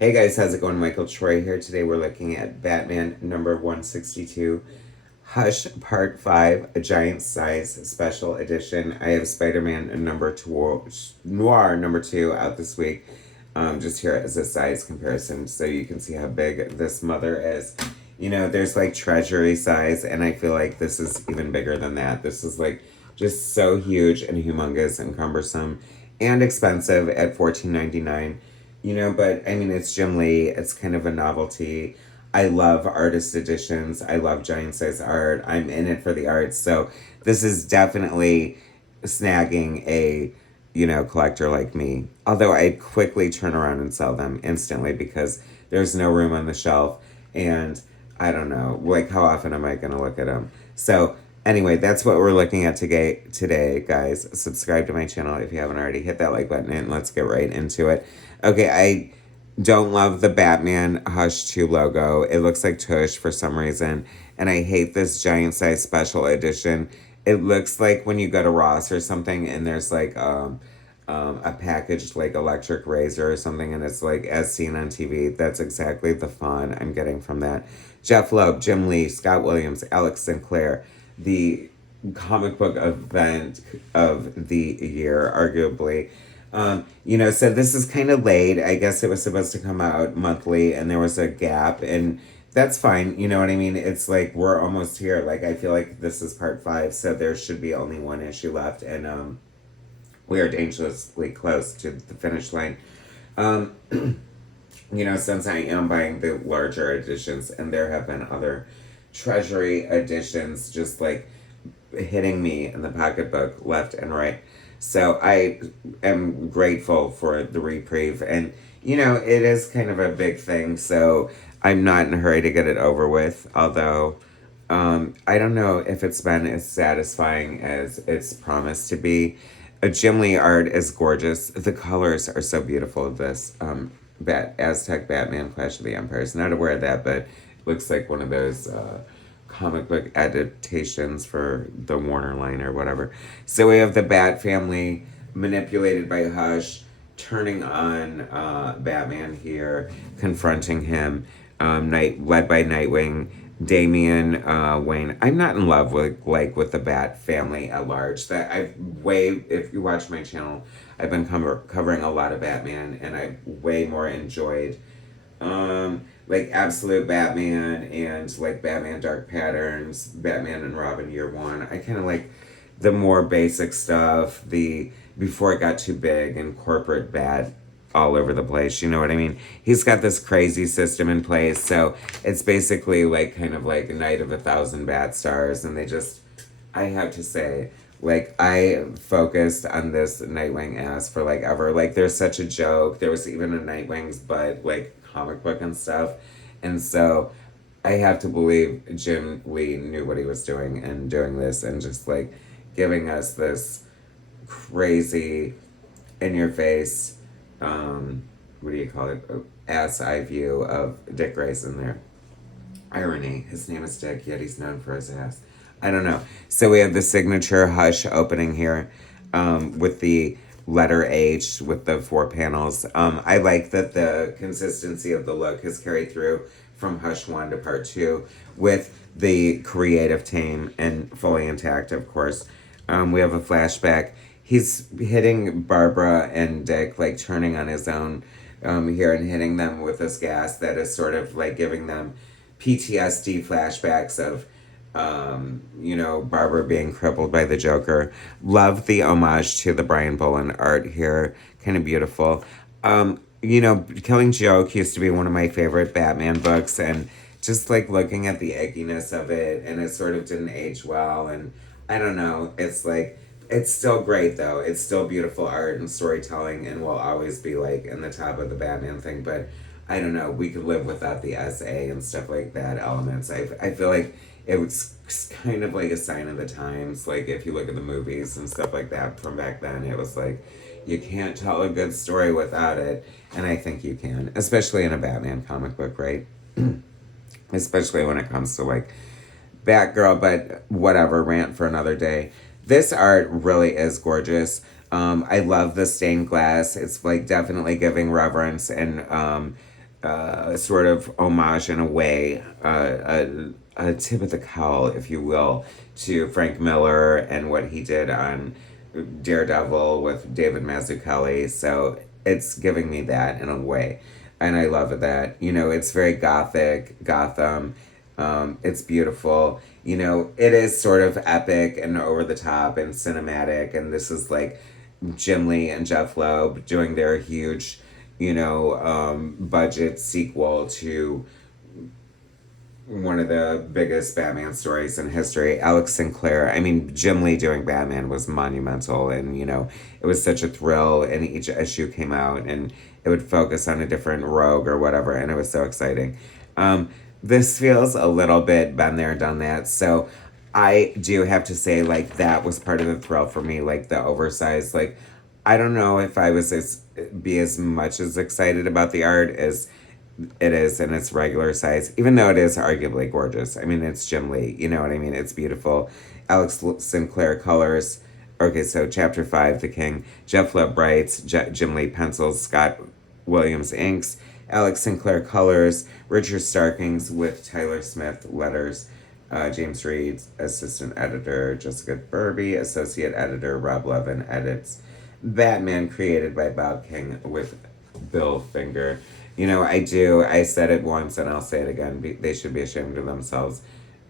Hey guys, how's it going? Michael Troy here. Today we're looking at Batman number 162, Hush Part 5, a giant size special edition. I have Spider Man number 2, Noir number 2 out this week. Just here as a size comparison so you can see how big this mother is. You know, there's like treasury size, and I feel like this is even bigger than that. This is like just so huge and humongous and cumbersome and expensive at $14.99. You know, but I mean, it's Jim Lee. It's kind of a novelty. I love artist editions. I love giant size art. I'm in it for the art. So this is definitely snagging a, collector like me. Although I'd quickly turn around and sell them instantly because there's no room on the shelf. And I don't know, like, how often am I going to look at them? So anyway, that's what we're looking at today, guys. Subscribe to my channel if you haven't already. Hit that like button and let's get right into it. Okay, I don't love the Batman Hush 2 logo. It looks like tush for some reason. And I hate this giant size special edition. It looks like when you go to Ross or something and there's like a packaged like electric razor or something and it's like as seen on TV. That's exactly the fun I'm getting from that. Jeph Loeb, Jim Lee, Scott Williams, Alex Sinclair, the comic book event of the year, arguably. So this is kind of late. I guess it was supposed to come out monthly and there was a gap, and that's fine. You know what I mean? It's like we're almost here. Like, I feel like this is part 5, so there should be only one issue left, and we are dangerously close to the finish line. Um, since I am buying the larger editions, and there have been other treasury editions just like hitting me in the pocketbook left and right. So I am grateful for the reprieve. And, it is kind of a big thing. So I'm not in a hurry to get it over with. Although, I don't know if it's been as satisfying as it's promised to be. A Jim Lee art is gorgeous. The colors are so beautiful of this. Aztec Batman Clash of the Empires. Not aware of that, but it looks like one of those comic book adaptations for the Warner line or whatever. So we have the Bat family manipulated by Hush, turning on Batman here, confronting him, led by Nightwing. Damian Wayne. I'm not in love with the Bat family at large. That if you watch my channel, I've been covering a lot of Batman, and I way more enjoyed like Absolute Batman and like Batman Dark Patterns, Batman and Robin Year One. I kind of like the more basic stuff, the before it got too big and corporate bad all over the place. You know what I mean? He's got this crazy system in place, so it's basically like kind of like a Night of 1,000 Bat Stars, and they just, I have to say, like, I focused on this Nightwing ass for like ever. Like, there's such a joke. There was even a Nightwing's butt like comic book and stuff, and so I have to believe Jim Lee knew what he was doing and doing this and just like giving us this crazy in your face what do you call it, ass eye view of Dick Grayson there. Irony, his name is Dick, yet he's known for his ass. I don't know. So we have the signature Hush opening here with the letter H with the 4 panels. I like that the consistency of the look has carried through from Hush 1 to Part 2 with the creative team and fully intact, of course. We have a flashback. He's hitting Barbara and Dick, like turning on his own here and hitting them with this gas that is sort of like giving them PTSD flashbacks of, Barbara being crippled by the Joker. Love the homage to the Brian Bolland art here. Kind of beautiful. Killing Joke used to be one of my favorite Batman books, and just like looking at the egginess of it, and it sort of didn't age well, and I don't know, it's like, it's still great though. It's still beautiful art and storytelling, and will always be like in the top of the Batman thing. But I don't know. We could live without the SA and stuff like that elements. I feel like it was kind of like a sign of the times. Like if you look at the movies and stuff like that from back then, it was like you can't tell a good story without it, and I think you can, especially in a Batman comic book, right? Especially when it comes to like Batgirl, but whatever, rant for another day. This art really is gorgeous. I love the stained glass. It's like definitely giving reverence and sort of homage in a way, a tip of the cowl, if you will, to Frank Miller and what he did on Daredevil with David Mazzucchelli. So it's giving me that in a way. And I love that. You know, it's very gothic, Gotham. It's beautiful. You know, it is sort of epic and over the top and cinematic. And this is like Jim Lee and Jeph Loeb doing their huge, budget sequel to one of the biggest Batman stories in history. Alex Sinclair, I mean, Jim Lee doing Batman was monumental, and it was such a thrill. And each issue came out, and it would focus on a different rogue or whatever, and it was so exciting. This feels a little bit been there, done that. So I do have to say, like, that was part of the thrill for me, like the oversized, like, I don't know if I was be as much as excited about the art as it is in its regular size, even though it is arguably gorgeous. I mean, it's Jim Lee, you know what I mean? It's beautiful. Alex Sinclair colors. Okay, so chapter 5, The King. Jeph Loeb writes, Jim Lee pencils, Scott Williams inks, Alex Sinclair colors, Richard Starkings with Tyler Smith letters, James Reed, assistant editor, Jessica Burby, associate editor, Rob Levin edits. Batman created by Bob King with Bill Finger. I said it once and I'll say it again. They should be ashamed of themselves.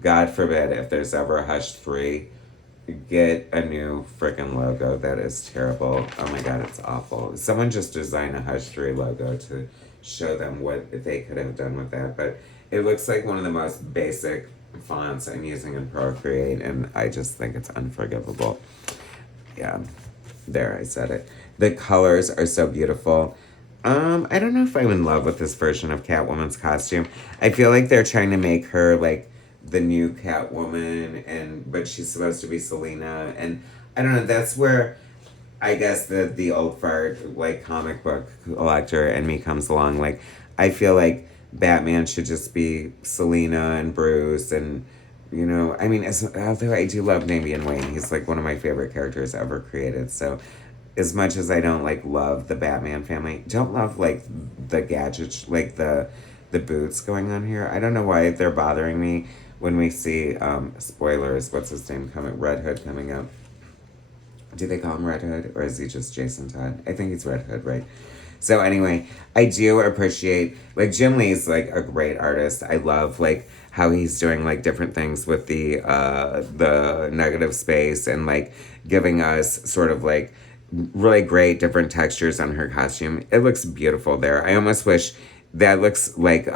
God forbid if there's ever a Hush 3, get a new freaking logo. That is terrible. Oh my God, it's awful. Someone just designed a Hush 3 logo to show them what they could have done with that. But it looks like one of the most basic fonts I'm using in Procreate, and I just think it's unforgivable. Yeah, there, I said it. The colors are so beautiful. I don't know if I'm in love with this version of Catwoman's costume. I feel like they're trying to make her like the new Catwoman, but she's supposed to be Selena, and I don't know. That's where I guess the old fart like comic book collector and me comes along. Like, I feel like Batman should just be Selena and Bruce, and I mean, although I do love Damian Wayne, he's like one of my favorite characters ever created. So as much as I don't like love the Batman family, don't love like the gadgets, like the boots going on here. I don't know why they're bothering me when we see spoilers. What's his name coming? Red Hood coming up. Do they call him Red Hood, or is he just Jason Todd? I think he's Red Hood, right? So anyway, I do appreciate, like, Jim Lee's like a great artist. I love like how he's doing like different things with the negative space, and like giving us sort of like really great different textures on her costume. It looks beautiful there. I almost wish that looks like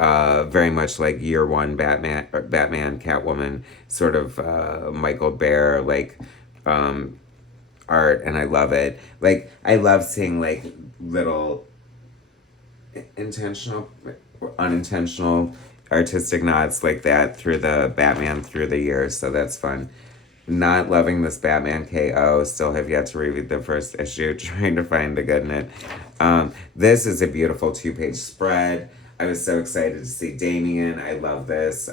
very much like year one Batman, Catwoman, sort of Michael Bear like art, and I love it. Like, I love seeing like little intentional, unintentional artistic nods like that through the Batman through the years, so that's fun. Not loving this Batman KO. Still have yet to read the first issue, trying to find the good in it. This is a beautiful 2-page spread. I was so excited to see Damian. I love this.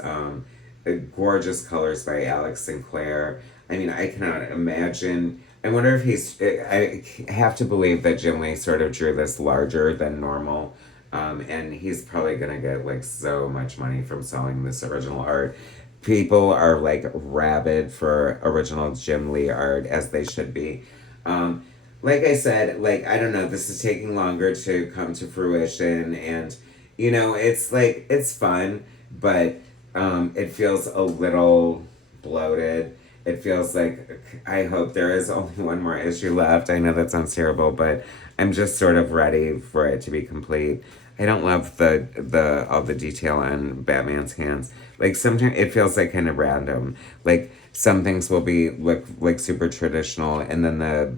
Gorgeous colors by Alex Sinclair. I mean, I cannot imagine. I wonder if I have to believe that Jim Lee sort of drew this larger than normal. And he's probably going to get like so much money from selling this original art. People are like rabid for original Jim Lee art, as they should be. Like I said, like, I don't know, this is taking longer to come to fruition, and it's like, it's fun, but it feels a little bloated. It feels like, I hope there is only one more issue left. I know that sounds terrible, but I'm just sort of ready for it to be complete. I don't love the all the detail on Batman's hands. Like, sometimes it feels like kind of random. Like, some things will look like super traditional, and then the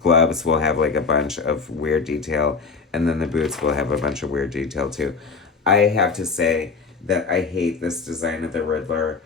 gloves will have like a bunch of weird detail, and then the boots will have a bunch of weird detail too. I have to say that I hate this design of the Riddler.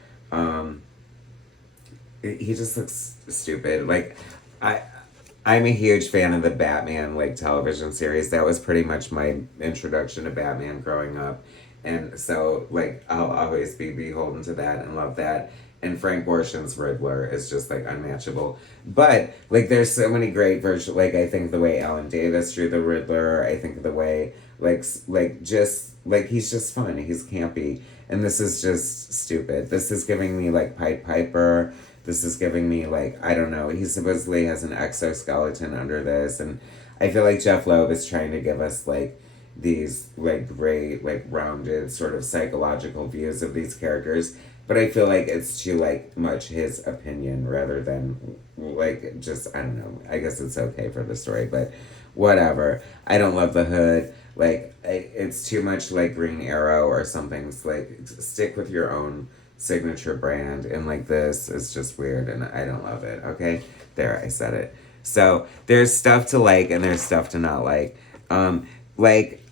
He just looks stupid. Like, I'm a huge fan of the Batman like television series. That was pretty much my introduction to Batman growing up. And so like I'll always be beholden to that and love that. And Frank Gorshin's Riddler is just like unmatchable. But like there's so many great versions. Like I think the way Alan Davis drew the Riddler, I think the way just like he's just fun. He's campy. And this is just stupid. This is giving me like Pied Piper. This is giving me like I don't know. He supposedly has an exoskeleton under this, and I feel like Jeph Loeb is trying to give us like these like great like rounded sort of psychological views of these characters, but I feel like it's too like much his opinion rather than like just I don't know. I guess it's okay for the story, but whatever. I don't love the hood. Like it's too much like Green Arrow or something. It's like stick with your own signature brand, and like this is just weird and I don't love it. Okay, there I said it. So there's stuff to like and there's stuff to not like. Like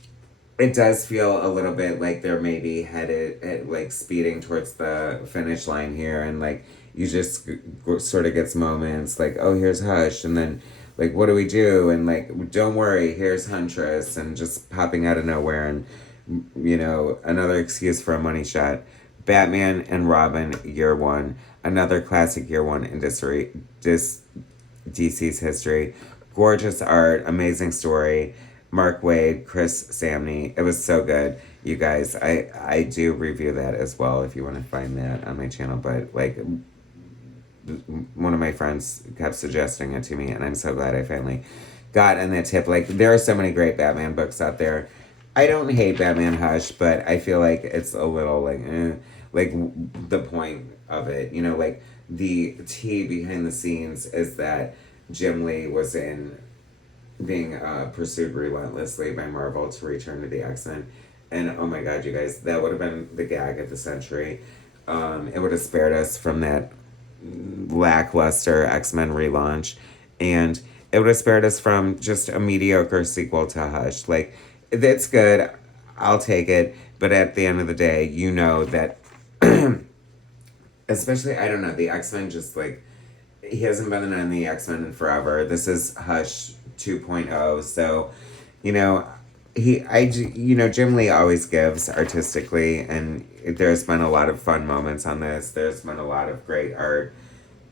it does feel a little bit like they're maybe headed at, like speeding towards the finish line here, and like you just sort of gets moments like, oh, here's Hush, and then like what do we do, and like don't worry, here's Huntress, and just popping out of nowhere, and you know another excuse for a money shot. Batman and Robin year one, another classic year one in DC's history. Gorgeous art, amazing story. Mark Waid, Chris Samney. It was so good, you guys. I do review that as well if you want to find that on my channel. But like, one of my friends kept suggesting it to me, and I'm so glad I finally got on that tip. Like, there are so many great Batman books out there. I don't hate Batman Hush, but I feel like it's a little like the point of it, you know, like the tea behind the scenes is that Jim Lee was being pursued relentlessly by Marvel to return to the X-Men. And oh my god, you guys, that would have been the gag of the century. It would have spared us from that lackluster X-Men relaunch. And it would have spared us from just a mediocre sequel to Hush. Like, it's good. I'll take it. But at the end of the day, you know that, especially, I don't know, the X-Men just like, he hasn't been in the X-Men in forever. This is Hush 2.0, so you know Jim Lee always gives artistically, and there's been a lot of fun moments on this. There's been a lot of great art,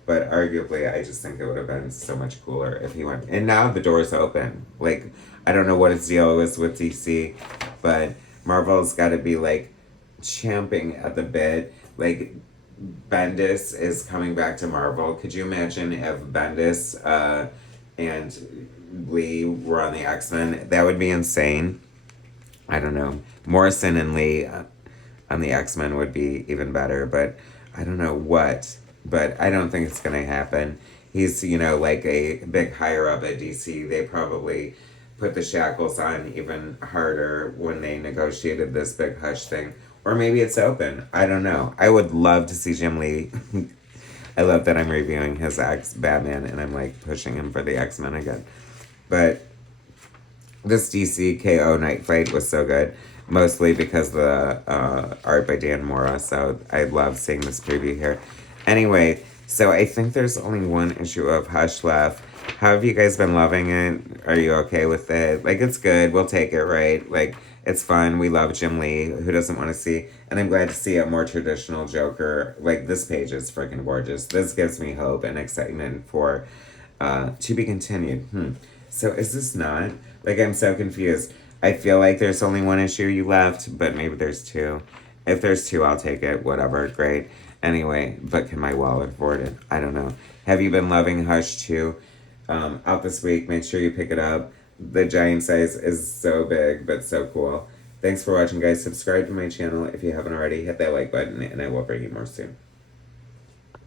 but arguably I just think it would have been so much cooler if he went. And now the door's open. Like, I don't know what his deal is with DC, but Marvel's got to be like champing at the bit. Like, Bendis is coming back to Marvel. Could you imagine if Bendis and Lee were on the X-Men? That would be insane. I don't know. Morrison and Lee on the X-Men would be even better, but I don't know what. But I don't think it's going to happen. He's, like a big higher up at DC. They probably put the shackles on even harder when they negotiated this big Hush thing. Or maybe it's open. I don't know. I would love to see Jim Lee. I love that I'm reviewing his Batman and I'm like pushing him for the X-Men again. But this DC KO night fight was so good. Mostly because of the art by Dan Mora. So I love seeing this preview here. Anyway, so I think there's only one issue of Hush left. How have you guys been loving it? Are you okay with it? Like, it's good. We'll take it, right? Like, it's fun. We love Jim Lee. Who doesn't want to see? And I'm glad to see a more traditional Joker. Like, this page is freaking gorgeous. This gives me hope and excitement for to be continued. So is this not? Like, I'm so confused. I feel like there's only one issue you left, but maybe there's two. If there's two, I'll take it. Whatever. Great. Anyway, but can my wallet afford it? I don't know. Have you been loving Hush 2? Out this week. Make sure you pick it up. The giant size is so big, but so cool. Thanks for watching, guys. Subscribe to my channel if you haven't already. Hit that like button, and I will bring you more soon.